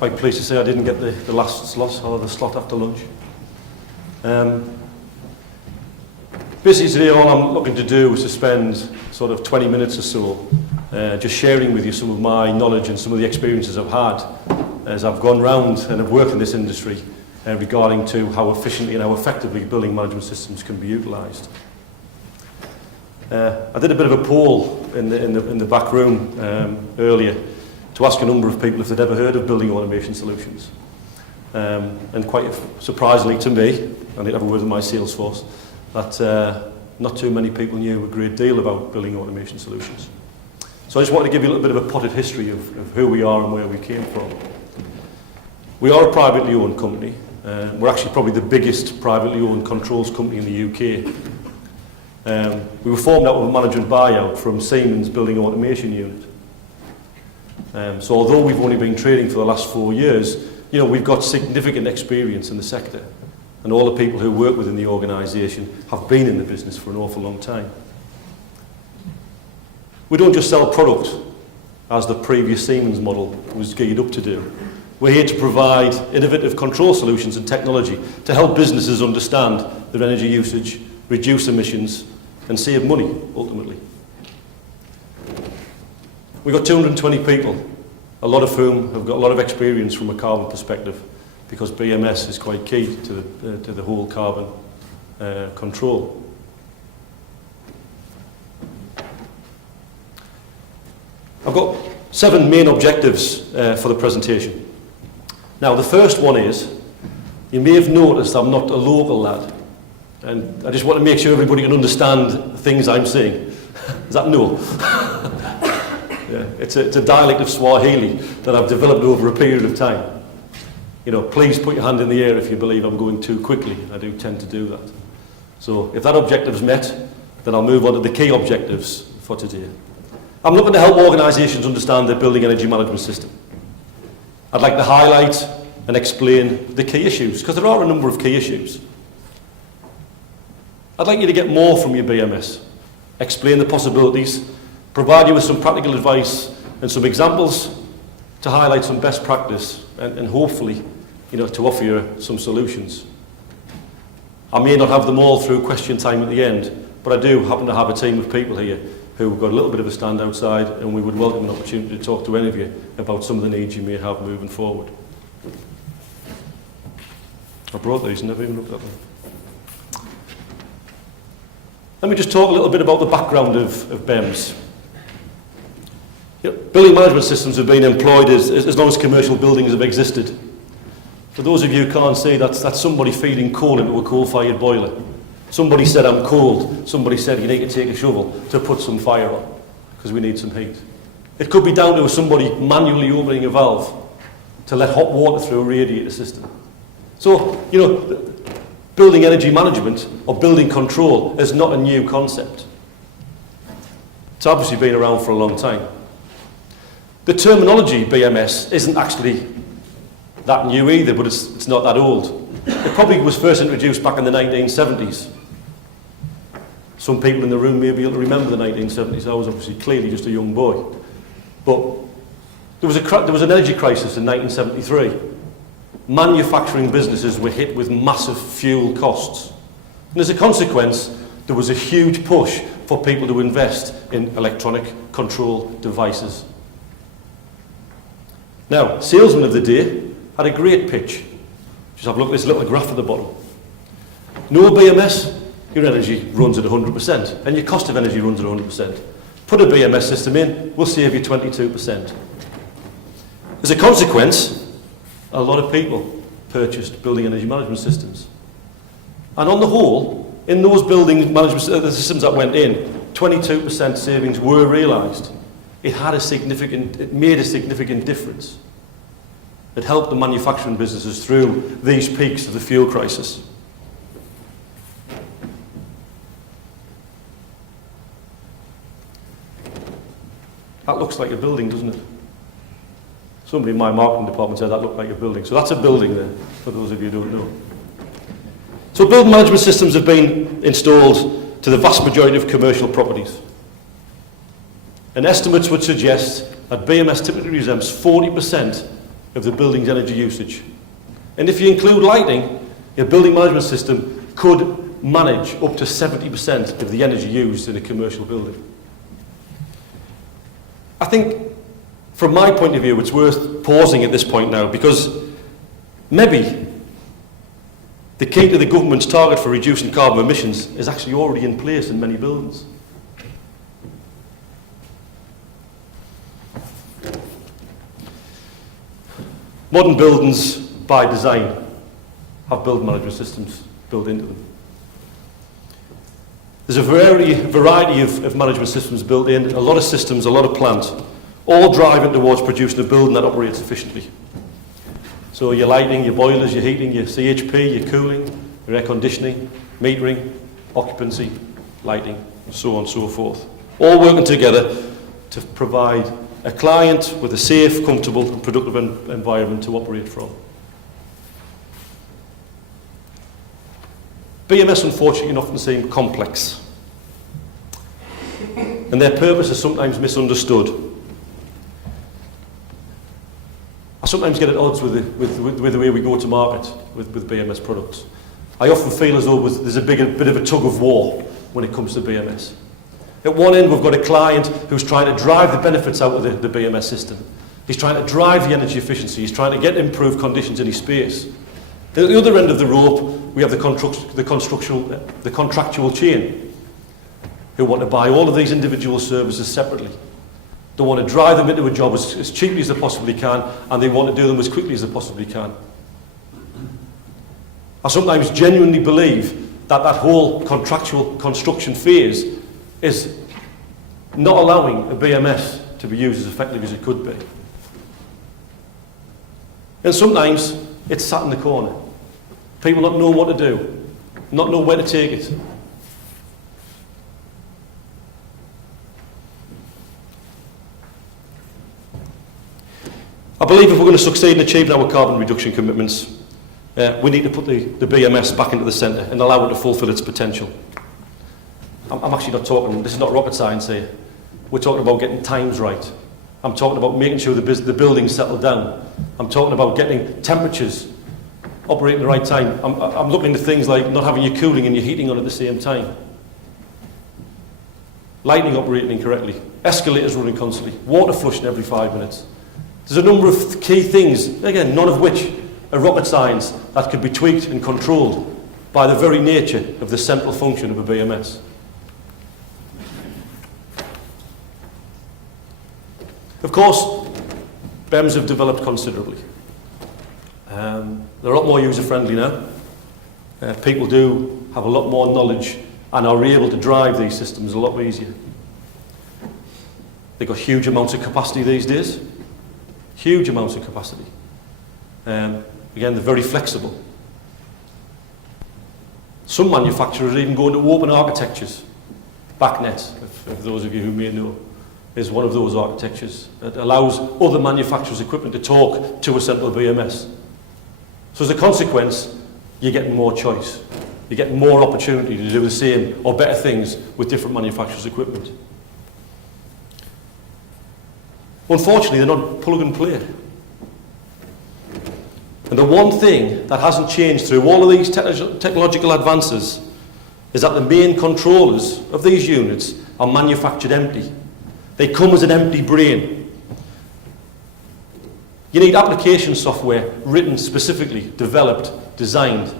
Quite pleased to say I didn't get the last slot or the slot after lunch. Basically today all I'm looking to do is to spend sort of 20 minutes or so just sharing with you some of my knowledge and some of the experiences I've had as I've gone round and have worked in this industry regarding to how efficiently and how effectively building management systems can be utilised. I did a bit of a poll in the back room earlier to ask a number of people if they'd ever heard of building automation solutions. And quite surprisingly to me, I did have a word with my sales force, that not too many people knew a great deal about building automation solutions. So I just wanted to give you a little bit of a potted history of who we are and where we came from. We are a privately owned company. We're actually probably the biggest privately owned controls company in the UK. We were formed out of a management buyout from Siemens Building Automation Unit. So although we've only been trading for the last 4 years, we've got significant experience in the sector. And all the people who work within the organisation have been in the business for an awful long time. We don't just sell product, as the previous Siemens model was geared up to do. We're here to provide innovative control solutions and technology to help businesses understand their energy usage, reduce emissions, and save money, ultimately. We've got 220 people, a lot of whom have got a lot of experience from a carbon perspective, because BMS is quite key to the whole carbon control. I've got 7 main objectives for the presentation. Now, the first one is, you may have noticed I'm not a local lad, and I just want to make sure everybody can understand the things I'm saying. Is that no? Yeah, it's a dialect of Swahili that I've developed over a period of time. Please put your hand in the air if you believe I'm going too quickly. I do tend to do that. So if that objective's met, then I'll move on to the key objectives for today. I'm looking to help organisations understand their building energy management system. I'd like to highlight and explain the key issues, because there are a number of key issues. I'd like you to get more from your BMS, explain the possibilities, provide you with some practical advice and some examples to highlight some best practice and hopefully, to offer you some solutions. I may not have them all through question time at the end, but I do happen to have a team of people here who've got a little bit of a stand outside, and we would welcome an opportunity to talk to any of you about some of the needs you may have moving forward. I brought these, never even looked at them. Let me just talk a little bit about the background of BEMS. Building management systems have been employed as long as commercial buildings have existed. For those of you who can't see, that's somebody feeding coal into a coal-fired boiler. Somebody said, I'm cold. Somebody said, you need to take a shovel to put some fire on, because we need some heat. It could be down to somebody manually opening a valve to let hot water through a radiator system. So, building energy management or building control is not a new concept. It's obviously been around for a long time. The terminology BMS isn't actually that new either, but it's not that old. It probably was first introduced back in the 1970s. Some people in the room may be able to remember the 1970s. I was obviously clearly just a young boy. But there was an energy crisis in 1973. Manufacturing businesses were hit with massive fuel costs. And as a consequence, there was a huge push for people to invest in electronic control devices. Now, salesmen of the day had a great pitch. Just have a look at this little graph at the bottom. No BMS, your energy runs at 100%, and your cost of energy runs at 100%. Put a BMS system in, we'll save you 22%. As a consequence, a lot of people purchased building energy management systems. And on the whole, in those building management systems that went in, 22% savings were realised. It made a significant difference. It helped the manufacturing businesses through these peaks of the fuel crisis. That looks like a building, doesn't it? Somebody in my marketing department said that looked like a building. So that's a building there, for those of you who don't know. So building management systems have been installed to the vast majority of commercial properties. And estimates would suggest that BMS typically represents 40% of the building's energy usage. And if you include lighting, your building management system could manage up to 70% of the energy used in a commercial building. I think, from my point of view, it's worth pausing at this point now, because maybe the key to the government's target for reducing carbon emissions is actually already in place in many buildings. Modern buildings, by design, have building management systems built into them. There's a variety of management systems built in, a lot of systems, a lot of plant, all driving towards producing a building that operates efficiently. So your lighting, your boilers, your heating, your CHP, your cooling, your air conditioning, metering, occupancy, lighting, and so on and so forth. All working together to provide a client with a safe, comfortable and productive environment to operate from. BMS unfortunately can often seem complex, and their purpose is sometimes misunderstood. I sometimes get at odds with the way we go to market with BMS products. I often feel as though there's a bit of a tug of war when it comes to BMS. At one end, we've got a client who's trying to drive the benefits out of the BMS system. He's trying to drive the energy efficiency. He's trying to get improved conditions in his space. At the other end of the rope, we have the contractual chain, who want to buy all of these individual services separately. They want to drive them into a job as cheaply as they possibly can, and they want to do them as quickly as they possibly can. I sometimes genuinely believe that whole contractual construction phase is not allowing a BMS to be used as effectively as it could be. And sometimes it's sat in the corner. People not know what to do, not know where to take it. I believe if we're going to succeed in achieving our carbon reduction commitments, we need to put the BMS back into the centre and allow it to fulfil its potential. I'm actually not talking, this is not rocket science here. We're talking about getting times right. I'm talking about making sure the buildings settle down. I'm talking about getting temperatures operating at the right time. I'm looking at things like not having your cooling and your heating on at the same time. Lighting operating incorrectly. Escalators running constantly. Water flushing every 5 minutes. There's a number of key things, again, none of which are rocket science, that could be tweaked and controlled by the very nature of the central function of a BMS. Of course, BEMS have developed considerably. They're a lot more user-friendly now. People do have a lot more knowledge and are able to drive these systems a lot easier. They've got huge amounts of capacity these days. Huge amounts of capacity. Again, they're very flexible. Some manufacturers even go into open architectures. BACnet, if those of you who may know, is one of those architectures that allows other manufacturers' equipment to talk to a central BMS. So as a consequence, you're getting more choice. You're getting more opportunity to do the same or better things with different manufacturers' equipment. Unfortunately, they're not plug and play. And the one thing that hasn't changed through all of these technological advances is that the main controllers of these units are manufactured empty. They come as an empty brain. You need application software written specifically, developed, designed.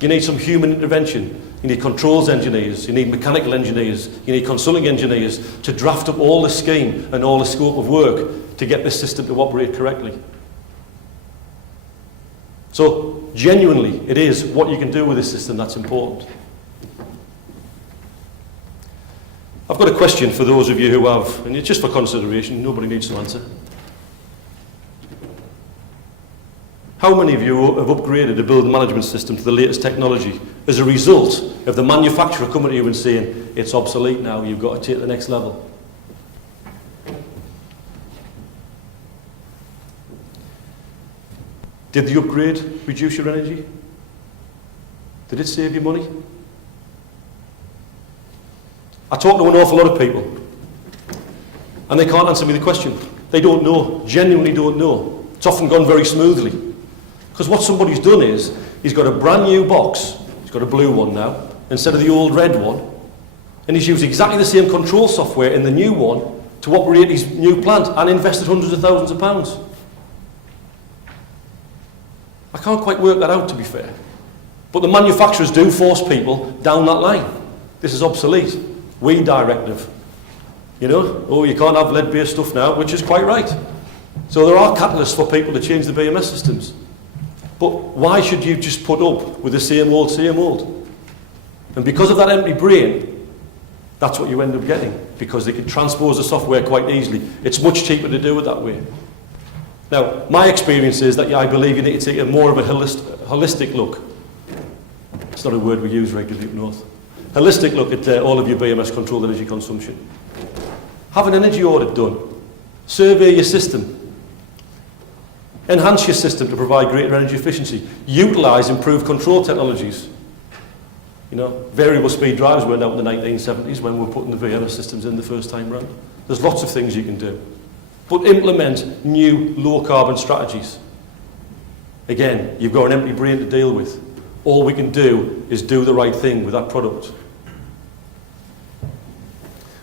You need some human intervention. You need controls engineers, you need mechanical engineers, you need consulting engineers to draft up all the scheme and all the scope of work to get this system to operate correctly. So, genuinely, it is what you can do with this system that's important. I've got a question for those of you who have, and it's just for consideration, nobody needs to answer. How many of you have upgraded a building management system to the latest technology as a result of the manufacturer coming to you and saying, it's obsolete now, you've got to take it to the next level? Did the upgrade reduce your energy? Did it save you money? I talk to an awful lot of people, and they can't answer me the question. They don't know, genuinely don't know. It's often gone very smoothly. Because what somebody's done is, he's got a brand new box, he's got a blue one now, instead of the old red one, and he's used exactly the same control software in the new one to operate his new plant and invested hundreds of thousands of pounds. I can't quite work that out, to be fair. But the manufacturers do force people down that line. This is obsolete. WEEE directive. You know, oh, you can't have lead-based stuff now, which is quite right. So there are catalysts for people to change the BMS systems. But why should you just put up with the same old, same old? And because of that empty brain, that's what you end up getting, because they can transpose the software quite easily. It's much cheaper to do it that way. Now, my experience is that I believe you need to take a more of a holistic look. It's not a word we use regularly up north. Holistic look at all of your BMS controlled energy consumption. Have an energy audit done. Survey your system. Enhance your system to provide greater energy efficiency. Utilise improved control technologies. You know, variable speed drives weren't out in the 1970s when we were putting the BMS systems in the first time round. There's lots of things you can do. But implement new low carbon strategies. Again, you've got an empty brain to deal with. All we can do is do the right thing with that product.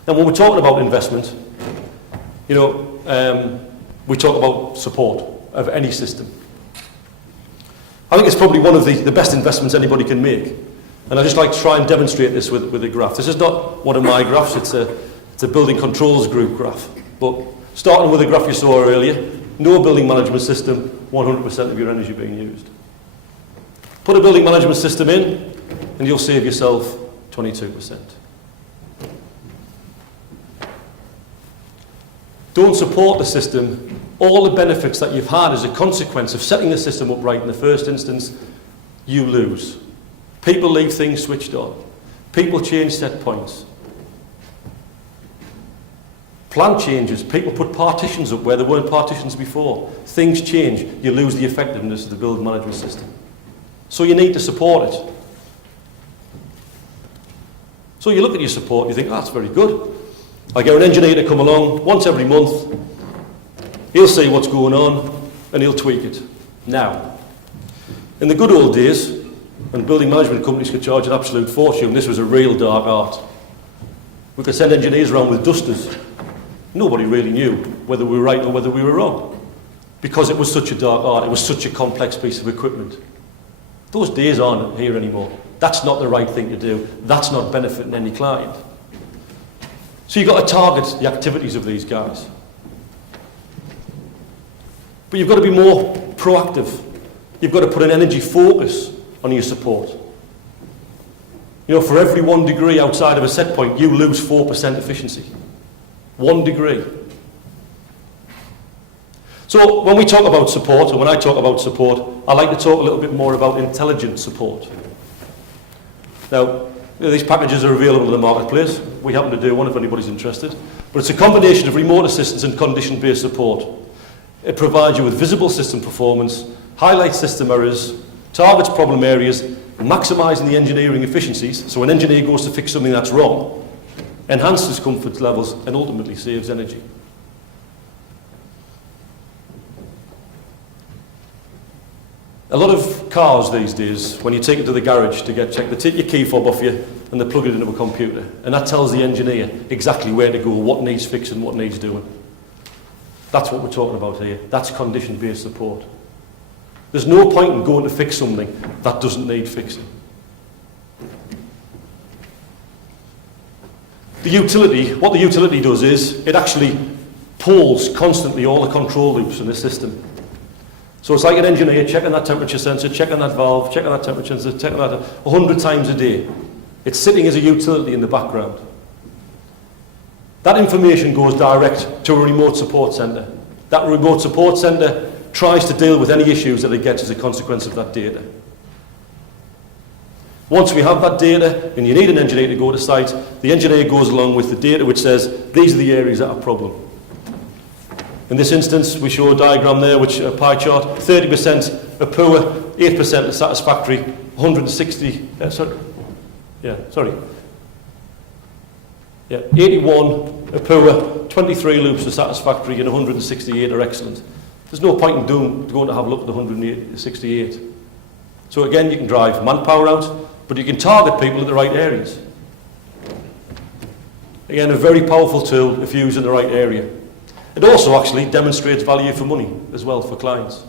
Now, when we're talking about investment, you know, we talk about support of any system. I think it's probably one of the best investments anybody can make. And I just like to try and demonstrate this with a graph. This is not one of my graphs, it's a building controls group graph. But starting with the graph you saw earlier, no building management system, 100% of your energy being used. Put a building management system in, and you'll save yourself 22%. Don't support the system. All the benefits that you've had as a consequence of setting the system up right in the first instance, you lose. People leave things switched on. People change set points. Plant changes. People put partitions up where there weren't partitions before. Things change. You lose the effectiveness of the building management system. So you need to support it. So you look at your support and you think, oh, that's very good. I get an engineer to come along once every month. He'll see what's going on and he'll tweak it. Now, in the good old days, when building management companies could charge an absolute fortune, this was a real dark art. We could send engineers around with dusters. Nobody really knew whether we were right or whether we were wrong, because it was such a dark art, it was such a complex piece of equipment. Those days aren't here anymore. That's not the right thing to do. That's not benefiting any client. So you've got to target the activities of these guys. But you've got to be more proactive. You've got to put an energy focus on your support. You know, for every 1 degree outside of a set point, you lose 4% efficiency. 1 degree. So when we talk about support, or when I talk about support, I like to talk a little bit more about intelligent support. Now, these packages are available in the marketplace. We happen to do one if anybody's interested. But it's a combination of remote assistance and condition-based support. It provides you with visible system performance, highlights system errors, targets problem areas, maximising the engineering efficiencies, so when an engineer goes to fix something that's wrong, enhances comfort levels and ultimately saves energy. A lot of cars these days, when you take it to the garage to get checked, they take your key fob off you and they plug it into a computer. And that tells the engineer exactly where to go, what needs fixing, what needs doing. That's what we're talking about here. That's condition-based support. There's no point in going to fix something that doesn't need fixing. The utility, what the utility does is, it actually pulls constantly all the control loops in the system. So it's like an engineer checking that temperature sensor, checking that valve, checking that temperature sensor, checking that 100 times a day. It's sitting as a utility in the background. That information goes direct to a remote support centre. That remote support centre tries to deal with any issues that it gets as a consequence of that data. Once we have that data, and you need an engineer to go to site, the engineer goes along with the data which says, these are the areas that are a problem. In this instance, we show a diagram there, which a pie chart, 30% are poor, 8% are satisfactory, 81 are poor, 23 loops are satisfactory, and 168 are excellent. There's no point in going to have a look at the 168. So again, you can drive manpower out, but you can target people in the right areas. Again, a very powerful tool if used in the right area. It also actually demonstrates value for money as well for clients.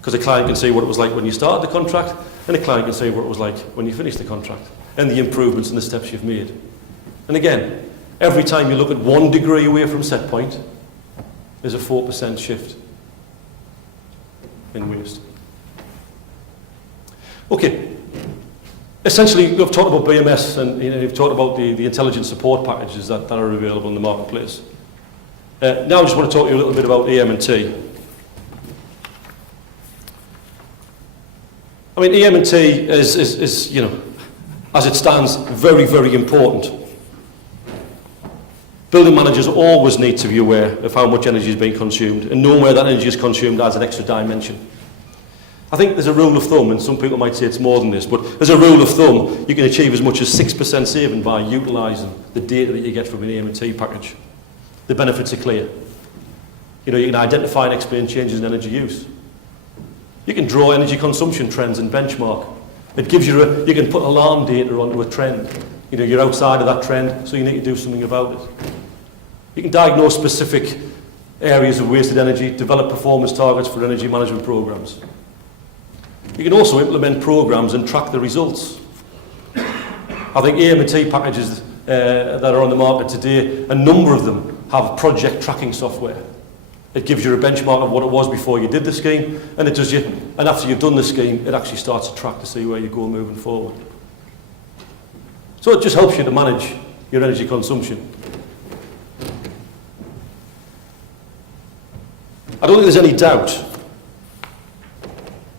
Because a client can see what it was like when you started the contract, and a client can see what it was like when you finished the contract, and the improvements and the steps you've made. And again, every time you look at 1 degree away from set point, there's a 4% shift in waste. Okay. Essentially, we've talked about BMS and we've talked about the intelligent support packages that are available in the marketplace. Now I just want to talk to you a little bit about AM&T. I mean, AM&T is, you know, as it stands, very, very important. Building managers always need to be aware of how much energy is being consumed, and knowing where that energy is consumed adds an extra dimension. I think there's a rule of thumb, and some people might say it's more than this, but as a rule of thumb, you can achieve as much as 6% saving by utilising the data that you get from an AM&T package. The benefits are clear. You know, you can identify and explain changes in energy use. You can draw energy consumption trends and benchmark. It gives you you can put alarm data onto a trend. You know, you're outside of that trend, so you need to do something about it. You can diagnose specific areas of wasted energy, develop performance targets for energy management programs. You can also implement programs and track the results. I think AM&T packages that are on the market today, a number of them have project tracking software. It gives you a benchmark of what it was before you did the scheme, and it does you, and after you've done the scheme, it actually starts to track to see where you go moving forward. So it just helps you to manage your energy consumption. I don't think there's any doubt,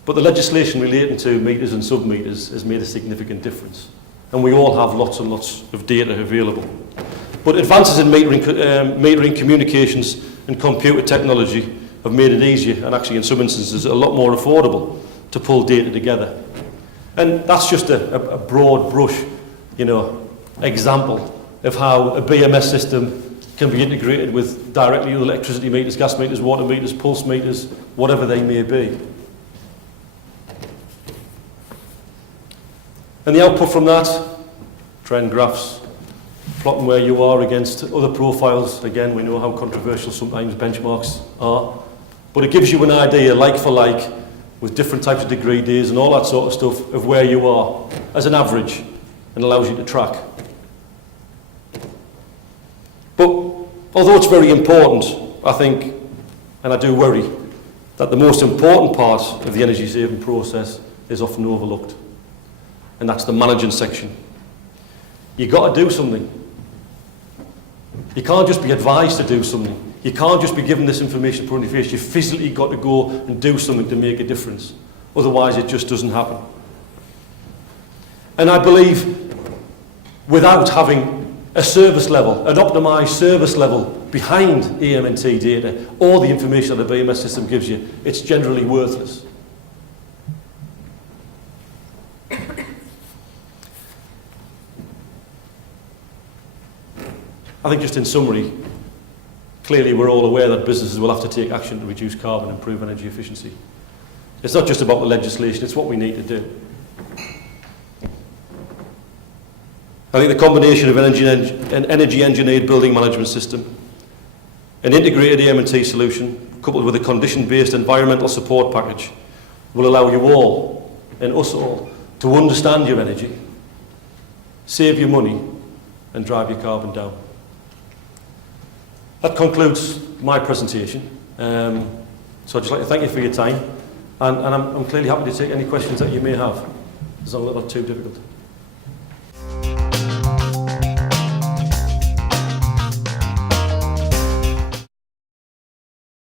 but the legislation relating to meters and sub-meters has made a significant difference. And we all have lots and lots of data available. But advances in metering communications and computer technology have made it easier, and actually in some instances a lot more affordable, to pull data together. And that's just a broad brush, you know, example of how a BMS system can be integrated with directly with electricity meters, gas meters, water meters, pulse meters, whatever they may be. And the output from that, trend graphs, plotting where you are against other profiles. Again, we know how controversial sometimes benchmarks are, but it gives you an idea, like for like, with different types of degree days and all that sort of stuff, of where you are as an average, and allows you to track. But although it's very important, I think, and I do worry, that the most important part of the energy saving process is often overlooked. And that's the managing section. You've got to do something. You can't just be advised to do something. You can't just be given this information put in your face. You've physically got to go and do something to make a difference. Otherwise, it just doesn't happen. And I believe without having a service level, an optimised service level behind AM&T data, or the information that the BMS system gives you, it's generally worthless. I think just in summary, clearly we're all aware that businesses will have to take action to reduce carbon and improve energy efficiency. It's not just about the legislation, it's what we need to do. I think the combination of an energy engineered building management system, an integrated AM&T solution, coupled with a condition-based environmental support package, will allow you all, and us all, to understand your energy, save your money, and drive your carbon down. That concludes my presentation. So I'd just like to thank you for your time, and I'm clearly happy to take any questions that you may have, as long as they're not too difficult.